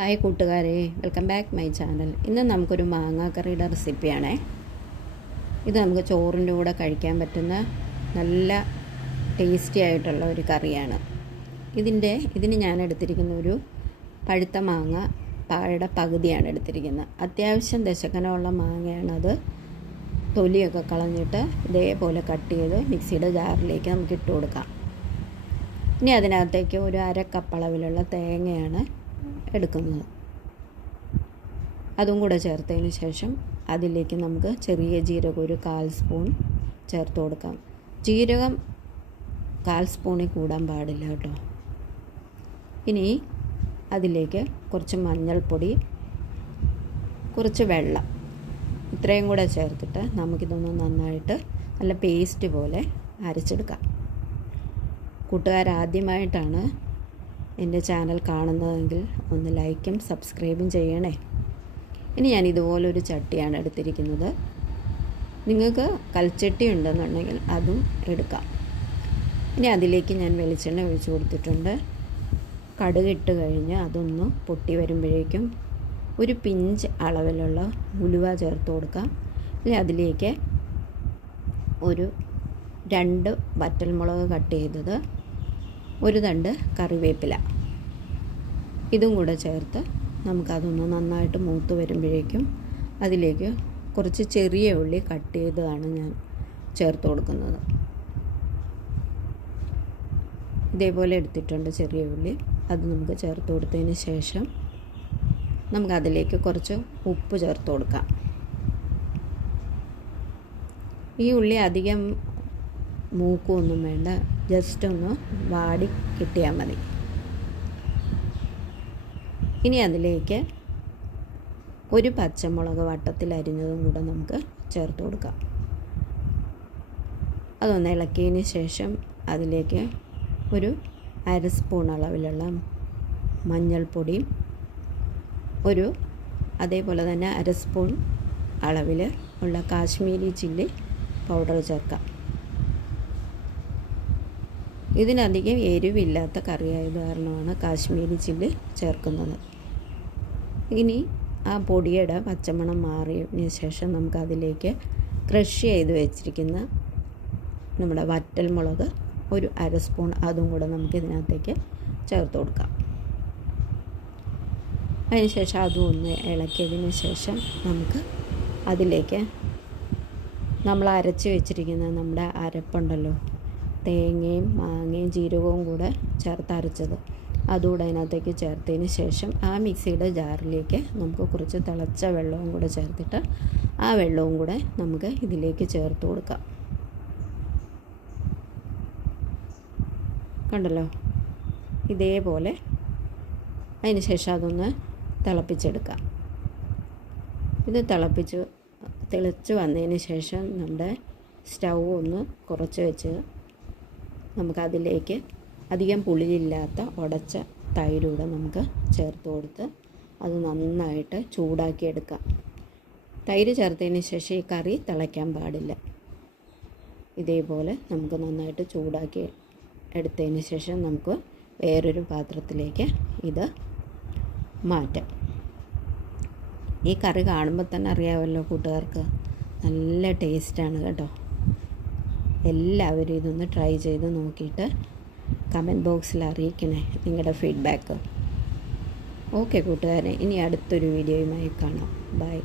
Hi കൂട്ടുകാരെ. Welcome back my channel ഇന്ന് നമുക്കൊരു മാങ്ങാക്കറിയുടെ റെസിപ്പിയാണേ ഇത് നമുക്ക് ചോറിന്റെ കൂടെ കഴിക്കാൻ പറ്റുന്ന നല്ല ടേസ്റ്റി ആയിട്ടുള്ള ഒരു കറിയാണ്. ഇതിന്റെ ഇതിന് ഞാൻ എടുത്തിരിക്കുന്ന ഒരു പഴുത്ത മാങ്ങ പാഴയുടെ പകുതിയാണ് എടുത്തിരിക്കുന്നത്. അത്യാവശ്യം ദശക്കനമുള്ള മാങ്ങയാണത് തൊലിയൊക്കെ കളഞ്ഞിട്ട് ഇതേപോലെ കട്ട് ചെയ്ത് മിക്സിയുടെ ജാറിലേക്ക് നമുക്ക് ഇട്ട് കൊടുക്കാം. ഇനി അതിനകത്തേക്ക് ഒരു അര കപ്പ് അളവിലുള്ള തേങ്ങയാണ് എടുക്കുന്നത്. അതും കൂടെ ചേർത്തതിന് ശേഷം അതിലേക്ക് നമുക്ക് ചെറിയ ജീരകം ഒരു കാൽ സ്പൂൺ ചേർത്ത് കൊടുക്കാം. ജീരകം കാൽ സ്പൂണിൽ കൂടാൻ പാടില്ല കേട്ടോ. ഇനി അതിലേക്ക് കുറച്ച് മഞ്ഞൾപ്പൊടി കുറച്ച് വെള്ളം ഇത്രയും കൂടെ ചേർത്തിട്ട് നമുക്കിതൊന്ന് നന്നായിട്ട് നല്ല പേസ്റ്റ് പോലെ അരച്ചെടുക്കാം. കൂട്ടുകാരാദ്യമായിട്ടാണ് എന്റെ ചാനൽ കാണുന്നതെങ്കിൽ ഒന്ന് ലൈക്കും സബ്സ്ക്രൈബും ചെയ്യണേ. ഇനി ഞാൻ ഇതുപോലൊരു ചട്ടിയാണ് എടുത്തിരിക്കുന്നത്. നിങ്ങൾക്ക് കൽച്ചട്ടി ഉണ്ടെന്നുണ്ടെങ്കിൽ അതും എടുക്കാം. ഇനി അതിലേക്ക് ഞാൻ വെളിച്ചെണ്ണ ഒഴിച്ചു കൊടുത്തിട്ടുണ്ട്. കടുക് ഇട്ട് കഴിഞ്ഞ് അതൊന്ന് പൊട്ടി വരുമ്പോഴേക്കും ഒരു പിഞ്ച് അളവിലുള്ള ഉലുവ ചേർത്ത് കൊടുക്കാം. ഇനി അതിലേക്ക് ഒരു രണ്ട് വറ്റൽമുളക് കട്ട് ചെയ്തത് ഒരു തണ്ട് കറിവേപ്പില. ഇതും കൂടെ ചേർത്ത് നമുക്കതൊന്ന് നന്നായിട്ട് മൂത്ത് വരുമ്പോഴേക്കും അതിലേക്ക് കുറച്ച് ചെറിയ ഉള്ളി കട്ട് ചെയ്തതാണ് ഞാൻ ചേർത്ത് കൊടുക്കുന്നത്. ഇതേപോലെ എടുത്തിട്ടുണ്ട് ചെറിയ ഉള്ളി. അത് നമുക്ക് ചേർത്ത് കൊടുത്തതിന് ശേഷം നമുക്കതിലേക്ക് കുറച്ച് ഉപ്പ് ചേർത്ത് കൊടുക്കാം. ഈ ഉള്ളി അധികം മൂക്കൊന്നും വേണ്ട. ജസ്റ്റ് ഒന്ന് വാടി കിട്ടിയാൽ മതി. ഇനി അതിലേക്ക് ഒരു പച്ചമുളക് വട്ടത്തിൽ അരിഞ്ഞതും കൂടെ നമുക്ക് ചേർത്ത് കൊടുക്കാം. അതൊന്ന് ഇളക്കിയതിന് ശേഷം അതിലേക്ക് ഒരു അര സ്പൂൺ അളവിലുള്ള മഞ്ഞൾപ്പൊടിയും ഒരു അതേപോലെ തന്നെ അര സ്പൂൺ അളവിൽ ഉള്ള കാശ്മീരി ചില്ലി പൗഡർ ചേർക്കാം. ഇതിനധികം എരിവില്ലാത്ത കറിയായത് കാരണമാണ് കാശ്മീരി ചില്ലി ചേർക്കുന്നത്. ഇനി ആ പൊടിയുടെ പച്ചമണം മാറിയതിന് ശേഷം നമുക്കതിലേക്ക് ക്രഷ് ചെയ്ത് വെച്ചിരിക്കുന്ന നമ്മുടെ വറ്റൽ മുളക് ഒരു അര സ്പൂൺ അതും കൂടെ നമുക്ക് ഇതിനകത്തേക്ക് ചേർത്ത് കൊടുക്കാം. അതിനുശേഷം അതും ഒന്ന് ഇളക്കിയതിന് ശേഷം നമുക്ക് അതിലേക്ക് നമ്മൾ അരച്ച് വെച്ചിരിക്കുന്ന നമ്മുടെ അരപ്പുണ്ടല്ലോ തേങ്ങയും മാങ്ങയും ജീരകവും കൂടെ ചേർത്ത് അരച്ചത്. അതുകൂടെ അതിനകത്തേക്ക് ചേർത്തതിന് ശേഷം ആ മിക്സിയുടെ ജാറിലേക്ക് നമുക്ക് കുറച്ച് തിളച്ച വെള്ളവും കൂടെ ചേർത്തിട്ട് ആ വെള്ളവും കൂടെ നമുക്ക് ഇതിലേക്ക് ചേർത്ത് കൊടുക്കാം. കണ്ടല്ലോ? ഇതേപോലെ അതിന് ശേഷം അതൊന്ന് തിളപ്പിച്ചെടുക്കാം. ഇത് തിളപ്പിച്ച് തിളച്ച് വന്നതിന് ശേഷം നമ്മുടെ സ്റ്റൗ ഒന്ന് കുറച്ച് വെച്ച് നമുക്കതിലേക്ക് അധികം പുളിയില്ലാത്ത ഉടച്ച തൈരൂടെ നമുക്ക് ചേർത്ത് കൊടുത്ത് അത് നന്നായിട്ട് ചൂടാക്കിയെടുക്കാം. തൈര് ചേർത്തതിന് ശേഷം ഈ കറി തിളയ്ക്കാൻ പാടില്ല. ഇതേപോലെ നമുക്ക് നന്നായിട്ട് ചൂടാക്കി എടുത്തതിന് ശേഷം നമുക്ക് വേറൊരു പാത്രത്തിലേക്ക് ഇത് മാറ്റാം. ഈ കറി കാണുമ്പോൾ തന്നെ അറിയാമല്ലോ കൂട്ടുകാർക്ക്. നല്ല ടേസ്റ്റാണ് കേട്ടോ. എല്ലാവരും ഇതൊന്ന് ട്രൈ ചെയ്ത് നോക്കിയിട്ട് കമന്റ് ബോക്സിൽ അറിയിക്കണേ നിങ്ങളുടെ ഫീഡ്ബാക്ക് ഓക്കെ കൂട്ടുകാരെ ഇനി അടുത്തൊരു വീഡിയോയുമായി കാണാം. ബൈ